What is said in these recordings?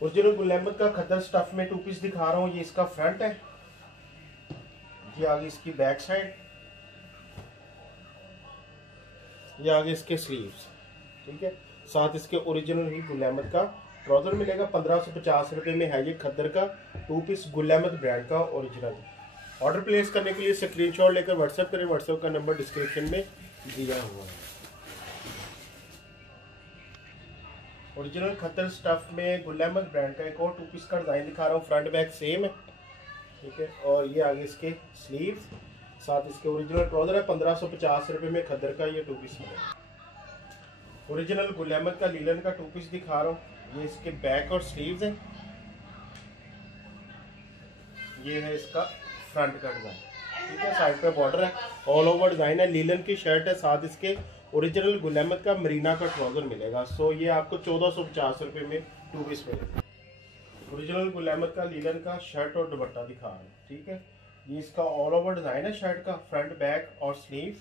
Original Gul Ahmed का खद्दर stuff में 2 piece दिखा रहा हूँ। ये इसका फ्रंट है, ये आगे इसकी बैक साइड, ये आगे इसके स्लीव्स। ठीक है, साथ इसके ओरिजिनल ही गुल अहमद का ट्राउजर मिलेगा। 1550 रुपये में है ये खद्दर का 2 पीस गुल अहमद ब्रांड का ओरिजिनल। ऑर्डर प्लेस करने के लिए स्क्रीनशॉट लेकर व्हाट्सएप करें। व्हाट्सएप का नंबर डिस्क्रिप्शन में दिया हुआ है। ओरिजिनल खद्दर स्टफ में गुल अहमद ब्रांड का एक और 2 पीस का डिज़ाइन दिखा रहा हूँ। फ्रंट बैक सेम है, ठीक है, और ये आगे इसके स्लीव्स, साथ इसके ओरिजिनल ट्राउजर है। 1550 रुपये में खद्दर का ये 2 पीस मिलेगा। ओरिजिनल गुल अहमद का लीलन का 2 पीस दिखा रहा हूँ। ये इसके बैक और स्लीव्स हैं, ये है इसका फ्रंट का डिज़ाइन। ठीक है, साइड पे बॉर्डर है, ऑल ओवर डिज़ाइन है। लीलन की शर्ट है, साथ इसके ओरिजिनल गुल अहमद का मरीना का ट्राउजर मिलेगा। सो ये आपको 1450 रुपये में 2 पीस मिलेगा। ओरिजिनल गुल अहमद का लीलन का शर्ट और दुपट्टा दिखा रहा है। ठीक है, ये इसका ऑल ओवर डिज़ाइन है शर्ट का, फ्रंट बैक और स्लीव।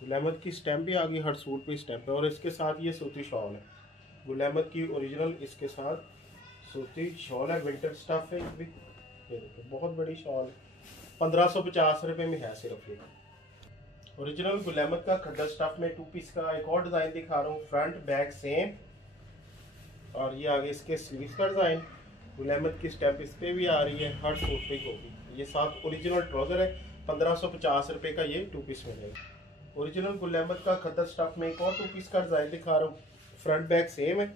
गुल अहमद की स्टैम्प भी आ गई, हर सूट पे स्टैम्प है। और इसके साथ ये सूती शॉल है, गुल अहमद की ओरिजिनल इसके साथ सूती शॉल है। विंटर स्टफ है, भी ये देखो बहुत बड़ी शॉल है। 1550 रुपये में है सिर्फ ये। ओरिजिनल गुल अहमद का खद्दर स्टफ में 2 पीस का एक और डिज़ाइन दिखा रहा हूँ। फ्रंट बैक सेम, और ये आगे इसके स्लीव्स का डिज़ाइन। गुल अहमद की स्टैम्प इस पर भी आ रही है, हर सूट पे होगी। ये साथ ओरिजिनल ट्राउजर है। 1550 रुपये का ये 2 पीस मिलेगा। ओरिजिनल गुल अहमद का खद्दर स्टफ में एक और 2 पीस का डिज़ाइन दिखा रहा हूँ। फ्रंट बैक सेम है,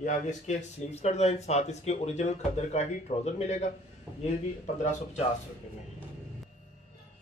ये आगे इसके स्लीव्स का डिज़ाइन, साथ इसके ओरिजिनल खद्दर का ही ट्राउजर मिलेगा। ये भी 1550 रुपये में।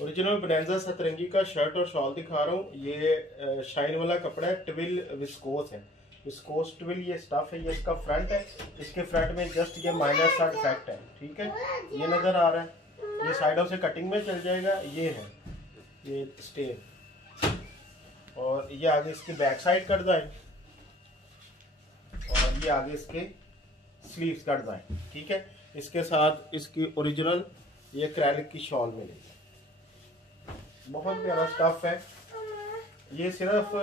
ओरिजिनल बोनांजा सतरंगी का शर्ट और शॉल दिखा रहा हूँ। ये शाइन वाला कपड़ा है, ट्विल विस्कोस है, विस्कोस ट्विल ये स्टफ है। ये इसका फ्रंट है, इसके फ्रंट में जस्ट ये माइनर सा डिफेक्ट है। ठीक है, ये नज़र आ रहा है, ये साइडों से कटिंग में चल जाएगा। ये है ये स्टेन, और ये आगे इसकी बैक साइड का डिज़ाइन, और ये आगे इसके स्लीव्स का डिज़ाइन। ठीक है, इसके साथ इसकी ओरिजिनल ये एक्रेलिक की शॉल मिलेगी। बहुत प्यारा स्टफ है। ये सिर्फ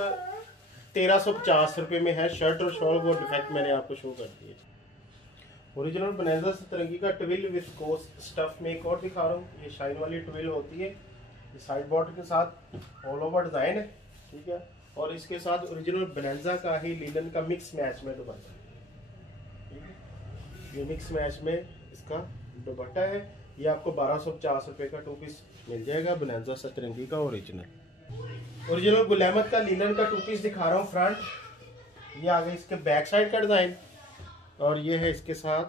1350 रुपये में है। शर्ट और शॉल वो डिफेक्ट मैंने आपको शो कर दिए। ओरिजिनल बोनांजा सतरंगी का ट्विल विस्कोस स्टफ में एक और दिखा रहा हूँ। ये शाइन वाली ट्विल होती है, ये साइड बॉर्डर के साथ ऑल ओवर डिज़ाइन है। ठीक है, और इसके साथ ओरिजिनल बोनांजा का ही लीलन का मिक्स मैच में दुपट्टा। ठीक है, ये मिक्स मैच में इसका दुपट्टा है। ये आपको 1250 रुपये का 2 पीस मिल जाएगा। बोनांजा सतरंगी का ओरिजिनल गुल अहमद का लीलन का 2 पीस दिखा रहा हूँ। फ्रंट, ये आगे इसके बैक साइड का डिज़ाइन, और ये है इसके साथ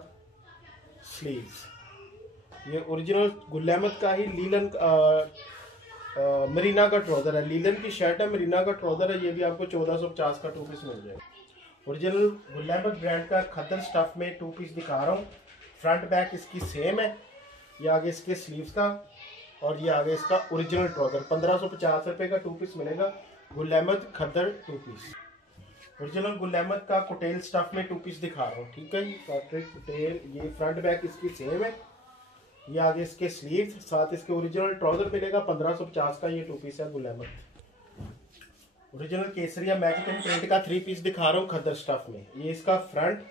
स्लीव्स। ये ओरिजिनल गुल अहमद का ही लीलन मरीना का ट्राउजर है। लीलन की शर्ट है, मरीना का ट्राउजर है। ये भी आपको 1450 का 2 पीस मिल जाएगा। ओरिजिनल गुल अहमद ब्रांड का खद्दर स्टफ में 2 पीस दिखा रहा हूँ। फ्रंट बैक इसकी सेम है, ये आगे इसके स्लीव्स का, और ये आगे इसका ओरिजिनल ट्राउजर। 1550 रुपये का 2 पीस मिलेगा। गुल अहमद खद्दर 2 पीस। ओरिजिनल गुल अहमद का कुटेल स्टफ में 2 पीस दिखा रहा हूँ। ठीक है, कुटेल, ये फ्रंट बैक इसकी सेम है, ये आगे इसके स्लीव्स, साथ इसके ओरिजिनल ट्राउजर मिलेगा। 1550 का ये 2 पीस है गुल अहमद। ओरिजिनल केसरिया मैजिकल प्रिंट का 3 पीस दिखा रहा हूँ खद्दर स्टफ में। ये इसका फ्रंट,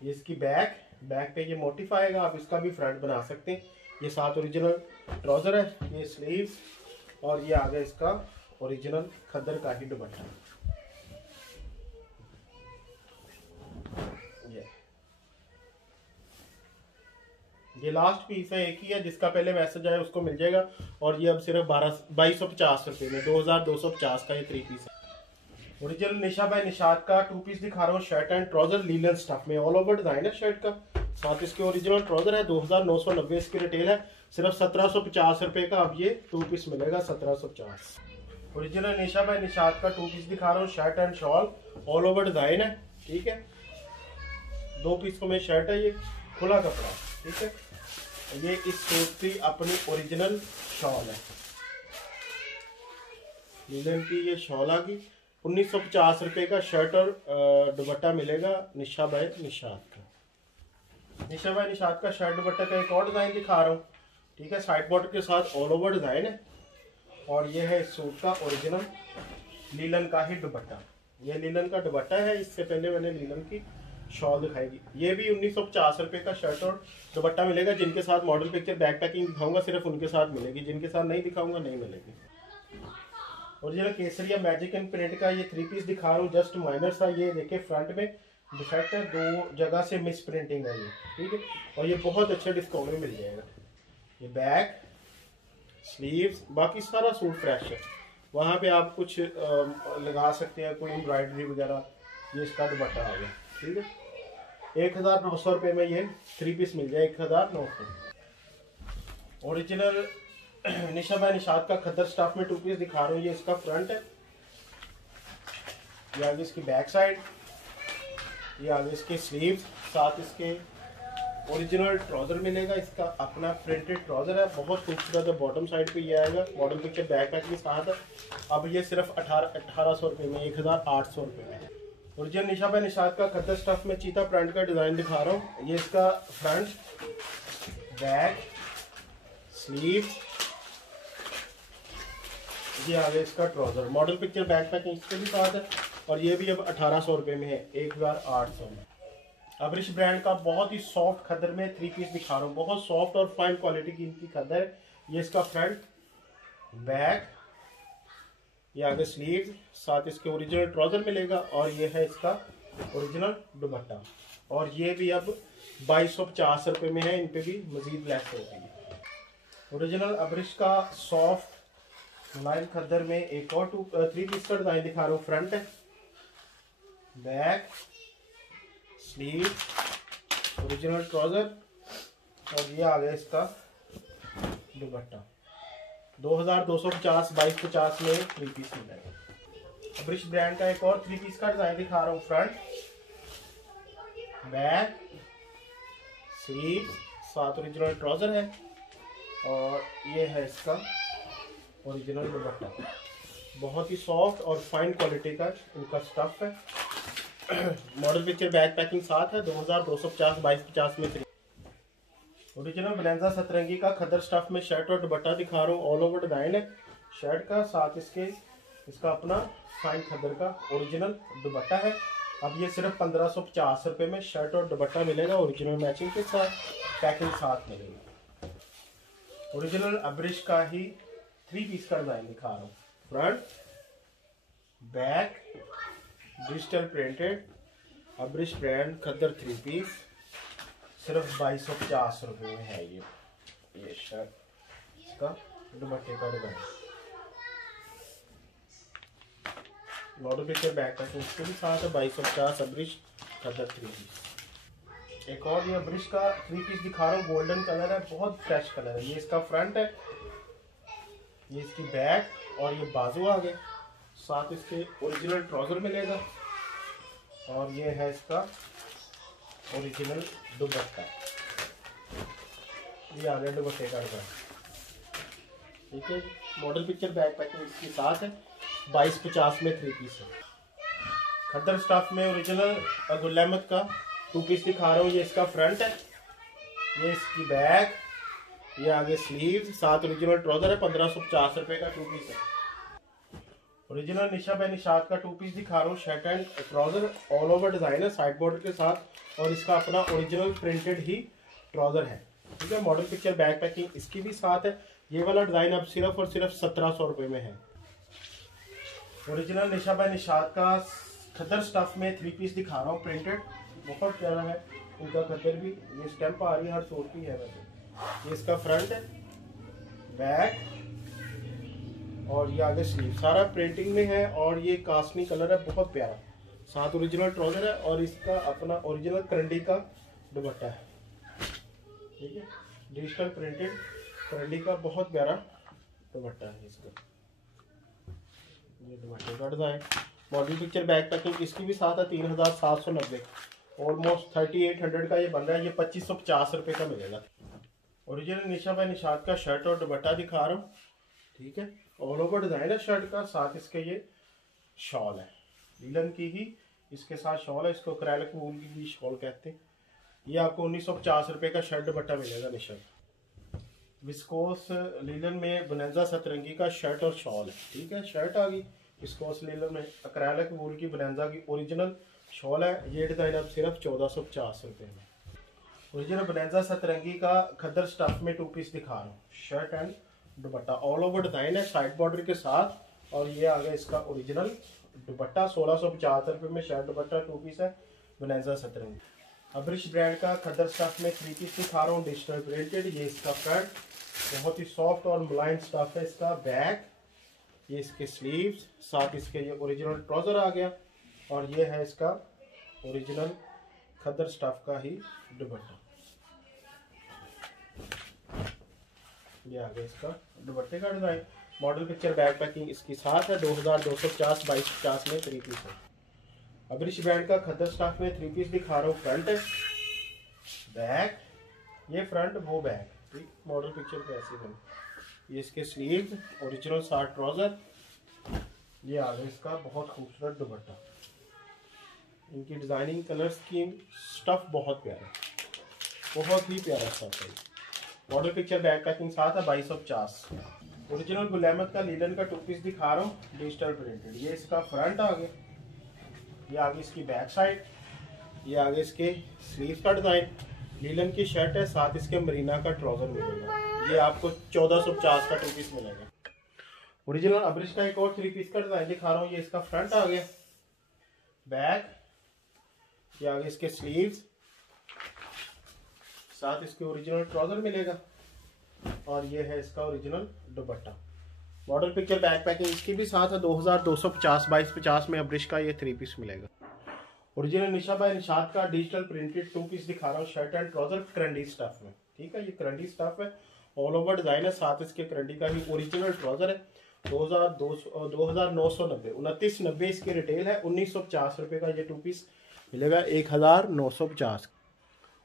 ये इसकी बैक, बैक पे ये मोटिफ आएगा, आप इसका भी फ्रंट बना सकते हैं। ये साथ ओरिजिनल ट्राउजर है, ये स्लीव्स, और ये आगे इसका ओरिजिनल खद्दर का ही दुपट्टा। ये लास्ट पीस है, एक ही है। जिसका पहले मैसेज आया उसको मिल जाएगा। और ये अब सिर्फ 2250 रुपये में 2250 का ये 3 पीस है। ओरिजिनल निशा बाय निशात का 2 पीस दिखा रहा हूँ। Shirt and trouser linen stuff में, ऑल ओवर डिजाइन है शर्ट का, साथ इसके ओरिजिनल ट्राउजर है। 2990 इसकी रिटेल है, सिर्फ 1750 रुपये का अब ये 2 पीस मिलेगा। 1750। ओरिजिनल निशा बाय निशात का 2 पीस दिखा रहा हूँ। Shirt and shawl, all over design है। ठीक है, 2 पीस में शर्ट है, ये खुला कपड़ा। ठीक है, ये इस सूट की अपनी ओरिजिनल शॉल है, लीलन की ये शॉल आ गई। 1950 रुपये का शर्ट और दुपट्टा मिलेगा निशा बाय निशात का। निशा बाय निशात का शर्ट दुपट्टा का एक और डिज़ाइन दिखा रहा हूँ। ठीक है, साइड बॉर्डर के साथ ऑल ओवर डिज़ाइन है, और ये है इस सूट का ओरिजिनल लीलन का ही दुपट्टा। ये लीलन का दुपट्टा है। इससे पहले मैंने लीलन की शॉल दिखाएगी। ये भी 1950 रुपये का शर्ट और दुपट्टा मिलेगा। जिनके साथ मॉडल पिक्चर बैक पैकिंग दिखाऊंगा सिर्फ उनके साथ मिलेगी, जिनके साथ नहीं दिखाऊंगा नहीं मिलेगी। और ये केसरिया मैजिक एंड प्रिंट का ये 3 पीस दिखा रहा हूँ, जस्ट माइनर सा। ये देखिए फ्रंट में डिफेक्ट है, 2 जगह से मिस प्रिंटिंग है ये, ठीक है। और ये बहुत अच्छे डिस्काउंट में मिल जाएगा। ये बैक, स्लीव्स, बाकी सारा सूट फ्रेश है। वहाँ पे आप कुछ लगा सकते हैं, कोई एम्ब्रॉयडरी वगैरह। ये इसका दुपट्टा आ गया, ठीक है। 1900 रुपये में ये 3 पीस मिल जाए, 1900। ओरिजिनल निशा बाय निशात का खद्दर स्टाफ में 2 पीस दिखा रहा हूँ। ये इसका फ्रंट है, ये आगे इसकी बैक साइड, ये आगे इसके स्लीव्स, साथ इसके ओरिजिनल ट्राउजर मिलेगा। इसका अपना प्रिंटेड ट्राउजर है, बहुत खूबसूरत है। बॉटम साइड पे ये आएगा, मॉडल पिक्चर बैक पैक के साथ है। अब ये सिर्फ 1800 रुपये में, 1800 रुपये में। ओरिजिनल निशा बाय निशात का खद्दर स्टफ में चीता प्रिंट का डिज़ाइन दिखा रहा हूँ। ये इसका फ्रंट, बैक, स्लीव, ये आगे इसका trouser, model picture back packing इसके भी साथ है। और ये भी अब 1800 रुपये में है, 1800 में। अब्रिश ब्रांड का बहुत ही सॉफ्ट खद्दर में 3 पीस दिखा रहा हूँ। बहुत सॉफ्ट और फाइन क्वालिटी की इनकी खद्दर है। ये इसका फ्रंट, बैक, ये आगे स्लीव, साथ इसके ओरिजिनल ट्राउजर मिलेगा। और ये है इसका ओरिजिनल दुपट्टा। और ये भी अब 2250 रुपये में है, इन पे भी मजीद लेस होगी। ओरिजिनल अब्रिश का सॉफ्ट लाइन खद्दर में एक और 3 पीस का डिजाइन दिखा रहा हूँ। फ्रंट है, बैक, स्लीव, ओरिजिनल ट्राउजर, और ये आ गया इसका दुपट्टा। 2250 2250 में 3 पीस मिलेगा। ब्रिश ब्रांड का एक और 3 पीस का डिजाइन दिखा रहा हूँ। फ्रंट, बैक, स्लीव, साथ ओरिजिनल ट्राउजर है। और ये है इसका ओरिजिनल दुपट्टा। बहुत ही सॉफ्ट और फाइन क्वालिटी का इनका स्टफ है। मॉडल पिक्चर बैक पैकिंग साथ है। 2250 2250 में 3। ओरिजिनल बलेंजा सतरंगी का खद्दर स्टफ में शर्ट और दुपट्टा दिखा रहा हूँ। ऑल ओवर डिजाइन है शर्ट का, साथ इसका अपना फाइन खद्दर का ओरिजिनल दुपट्टा है। अब ये सिर्फ 1550 रुपये में शर्ट और दुपट्टा मिलेगा, ओरिजिनल मैचिंग के साथ, पैकिंग साथ मिलेगी। ओरिजिनल अब्रिश का ही 3 पीस का डिजाइन दिखा रहा हूँ। फ्रंट, बैक, डिजिटल प्रिंटेड अब्रिश ब्रांड खद्दर 3 पीस, सिर्फ 2250 रुपये में है। ये शर्ट, इसका दुपट्टे का डिजाइन, मॉडल पिक्चर बैक का इसके भी साथ है। 2250 अब्रिश खद्दर 3 पीस। एक और ये अब्रिश का 3 पीस दिखा रहा हूँ। गोल्डन कलर है, बहुत फ्रेश कलर है। ये इसका फ्रंट है, ये इसकी बैक, और ये बाजू आ गए, साथ इसके ओरिजिनल ट्राउजर मिलेगा। और ये है इसका ओरिजिनल दुपट्टा, ये आ गया दुपट्टे का डिजाइन, ठीक है। मॉडल पिक्चर बैक पैकिंग इसके साथ है। 2250 में 3 पीस है। खद्दर स्टफ में ओरिजिनल गुल अहमद का 2 पीस दिखा रहा हूँ। ये इसका फ्रंट है, ये इसकी बैक, ये आगे स्लीव, साथ ओरिजिनल ट्राउजर है। 1550 रुपये का 2 पीस है। ओरिजिनल निशा बाय निशात का 2 पीस दिखा रहा हूँ। Shirt and trouser all over design है, साइड बॉर्डर के साथ। और इसका अपना ओरिजिनल प्रिंटेड ही ट्राउजर है, ठीक है। मॉडल पिक्चर बैक पैकिंग इसकी भी साथ है। ये वाला डिजाइन अब सिर्फ और सिर्फ 1700 रुपये में है। ओरिजिनल निशा बाय निशात का खद्दर स्टफ में 3 पीस दिखा रहा हूँ, प्रिंटेड, बहुत प्यारा है उनका खद्दर भी। ये स्टैंप आ रही है, हर सूट की है वैसे। ये इसका फ्रंट है, बैक, और ये आगे स्लीव, सारा प्रिंटिंग में है। और ये कास्टनी कलर है, बहुत प्यारा, साथ ओरिजिनल ट्राउजर है। और इसका अपना ओरिजिनल करंडी का दुपट्टा है, ठीक है। डिजिटल प्रिंटेड करंडी का बहुत प्यारा दुपट्टा है इसका, ये दुपट्टे का design. Model picture back packing इसकी भी साथ है। 3790, ऑलमोस्ट 3800 का ये बन रहा है। ये 2550 रुपये का मिलेगा। ओरिजिनल निशा बाय निशात का शर्ट और दुपट्टा दिखा रहा हूँ, ठीक है। ऑल ओवर डिजाइन है शर्ट का, साथ इसके ये शॉल है, लीलन की ही इसके साथ शॉल है। इसको क्रैलिक वूल की भी शॉल कहते हैं। ये आपको 1950 रुपये का शर्ट दुपट्टा मिलेगा निशा। विस्कोस लीलन में बनेंजा सतरंगी का शर्ट और शॉल है, ठीक है। शर्ट आ गई विस्कोस लीलन में, क्रैलिक वूल की बनेंजा की ओरिजिनल शॉल है। ये डिज़ाइन अब सिर्फ 1450 रुपये में। ओरिजिनल बोनांजा सतरंगी का खद्दर स्टफ में 2 पीस दिखा रहा हूँ। Shirt and dupatta all over design है साइड बॉर्डर के साथ। और ये आ गया इसका ओरिजिनल दुपट्टा। 1650 रुपये में शर्ट दुपट्टा 2 पीस है बोनांजा सतरंगी। अब्रिश ब्रांड का खद्दर स्टफ में 3 पीस दिखा रहा हूँ डिजिटल प्रिंटेड। ये इसका फ्रंट, बहुत ही सॉफ्ट और मुलायम स्टफ है। इसका बैक, ये इसके स्लीव्स, साथ इसके ये ओरिजिनल ट्राउज़र आ गया। और ये है इसका ओरिजिनल खद्दर स्टफ का ही दुपट्टा। ये आ गया इसका दुपट्टे का design. Model picture back packing इसकी साथ है। 2250 2250 में 3 पीस है। अब्रिश ब्रांड का खद्दर स्टफ में 3 पीस दिखा रहा हूँ। फ्रंट है, बैक, ये फ्रंट वो बैक, ठीक। मॉडल पिक्चर पे ऐसे बने। ये इसके स्लीव्स, ओरिजिनल साथ ट्राउज़र। ये आ गया इसका बहुत खूबसूरत दुपट्टा। इनकी डिज़ाइनिंग, कलर स्कीम, स्टफ बहुत प्यारा, बहुत ही प्यारा स्टफ है। मॉडल पिक्चर बैक पैकिंग साथ है। 2250। ओरिजिनल गुल अहमद का लीलन का 2 पीस दिखा रहा हूँ डिजिटल प्रिंटेड। ये इसका फ्रंट आ गया, ये आगे इसकी बैक साइड, ये आगे इसके स्लीव्स का डिज़ाइन। लीलन की शर्ट है, साथ इसके मरीना का ट्राउज़र मिलेगा। ये आपको 1450 का 2 पीस मिलेगा। ओरिजिनल अब्रिश का एक और 3 पीस का डिज़ाइन दिखा रहा हूँ। ये इसका फ्रंट आ गया, बैक, ये आगे इसके स्लीव्स, साथ इसके ओरिजिनल ट्राउज़र मिलेगा। और ये है इसका ओरिजिनल दुपट्टा। मॉडल पिक्चर बैक पैकिंग इसकी भी साथ है। 2250 2250 में अब्रिश का ये 3 पीस मिलेगा। ओरिजिनल निशा बाय निशात का डिजिटल प्रिंटेड 2 पीस दिखा रहा हूँ शर्ट एंड ट्राउज़र करंडी स्टफ में, ठीक है। ये करंडी स्टफ है, ऑल ओवर डिज़ाइन है, साथ इसके करंडी का ही ओरिजिनल ट्राउज़र है। 2990 2990 इसकी रिटेल है। 1950 रुपये का ये 2 पीस मिलेगा 1950।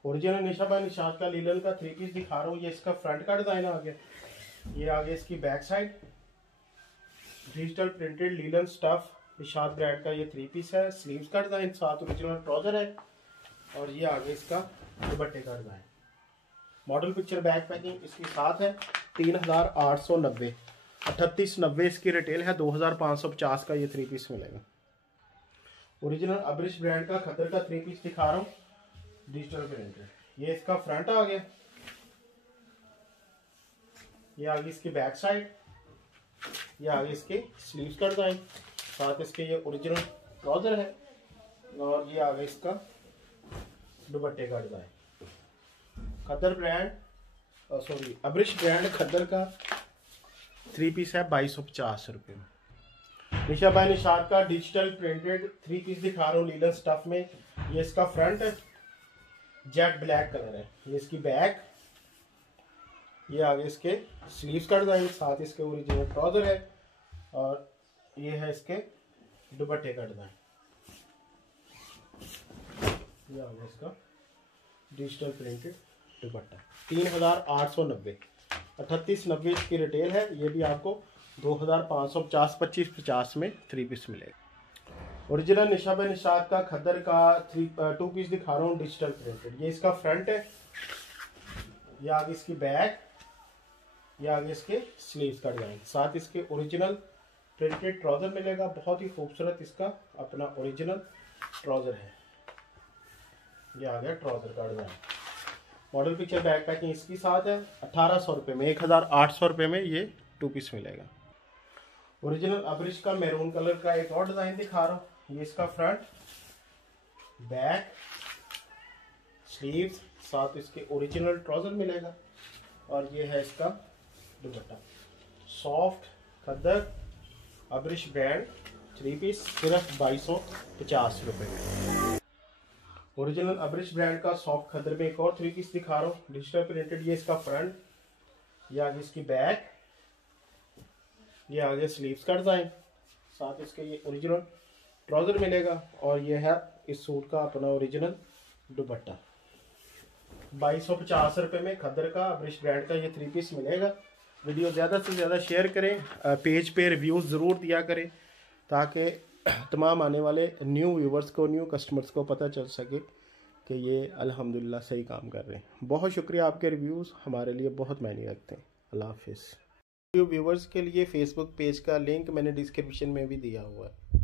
ओरिजिनल निशा बाय निशात का लीलन का 3 पीस दिखा रहा हूँ। ये इसका फ्रंट का डिज़ाइन आ गया, ये आगे इसकी back side, digital printed linen stuff Nishat brand का ये 3 पीस है। स्लीव्स का डिज़ाइन, साथ ओरिजिनल ट्राउज़र है। और ये आगे इसका दुपट्टे का design. Model picture back packing इसकी साथ है। 3890 3890 इसकी रिटेल है। 2550 का ये 3 पीस मिलेगा। ओरिजिनल अब्रिश ब्रांड का खद्दर का 3 पीस दिखा रहा हूँ डिजिटल प्रिंटेड। ये इसका फ्रंट आ गया, ये आगे इसकी बैक साइड, ये आगे इसके स्लीव्स का डिज़ाइन, साथ इसके ये ओरिजिनल ट्राउज़र है। और ये आगे इसका दुपट्टे का डिज़ाइन। खद्दर ब्रांड, सॉरी अब्रिश ब्रांड खद्दर का 3 पीस है 2250 रुपये में। निशा बाय निशात का डिजिटल प्रिंटेड 3 पीस दिखा रहा हूँ लीलन स्टफ में। ये इसका फ्रंट है, जेट ब्लैक कलर है, ये इसकी बैक, ये आगे इसके स्लीव्स का डिज़ाइन, साथ इसके ओरिजिनल ट्राउज़र है। और ये है इसके दुपट्टे का डिज़ाइन। ये आगे इसका डिजिटल प्रिंटेड दुपट्टा। 3890 3890 इसकी रिटेल है। ये भी आपको 2550 2550 में 3 पीस मिलेगा। ओरिजिनल निशा बाय निशात का खद्दर का 2 पीस दिखा रहा हूँ डिजिटल प्रिंटेड। ये इसका फ्रंट है, ये आगे इसकी बैक, ये आगे इसके स्लीव्स का डिज़ाइन, साथ इसके ओरिजिनल प्रिंटेड ट्राउज़र मिलेगा। बहुत ही खूबसूरत इसका अपना ओरिजिनल ट्राउज़र है। ये आ गया ट्राउज़र का design. Model picture back packing इसकी साथ है। 1800 रुपये में 1800 रुपये में ये 2 पीस मिलेगा। ओरिजिनल अब्रिश का मैरून कलर का एक और डिज़ाइन दिखा रहा हूँ। ये इसका फ्रंट, बैक, स्लीव्स, साथ इसके ओरिजिनल ट्राउज़र मिलेगा। और ये है इसका दुपट्टा। सॉफ्ट खद्दर अब्रिश ब्रांड 3 पीस सिर्फ 2250 रुपये में। ओरिजिनल अब्रिश ब्रांड का सॉफ्ट खद्दर में एक और 3 पीस दिखा रहा हूँ डिजिटल प्रिंटेड। ये इसका फ्रंट, ये आगे इसकी बैक, ये आगे स्लीव्स का डिज़ाइन, साथ इसके ये ओरिजिनल ट्राउज़र मिलेगा। और ये है इस सूट का अपना ओरिजिनल दुपट्टा। 2250 रुपये में खद्दर का अब्रिश ब्रांड का ये 3 पीस मिलेगा। वीडियो ज़्यादा से ज़्यादा शेयर करें, पेज पे रिव्यूज़ ज़रूर दिया करें, ताकि तमाम आने वाले न्यू व्यूवर्स को, न्यू कस्टमर्स को पता चल सके कि ये अल्हम्दुलिल्लाह सही काम कर रहे हैं। बहुत शुक्रिया, आपके रिव्यूज़ हमारे लिए बहुत मायने रखते हैं। अल्लाह हाफिज़। व्यूवर्स के लिए फेसबुक पेज का लिंक मैंने डिस्क्रिप्शन में भी दिया हुआ है।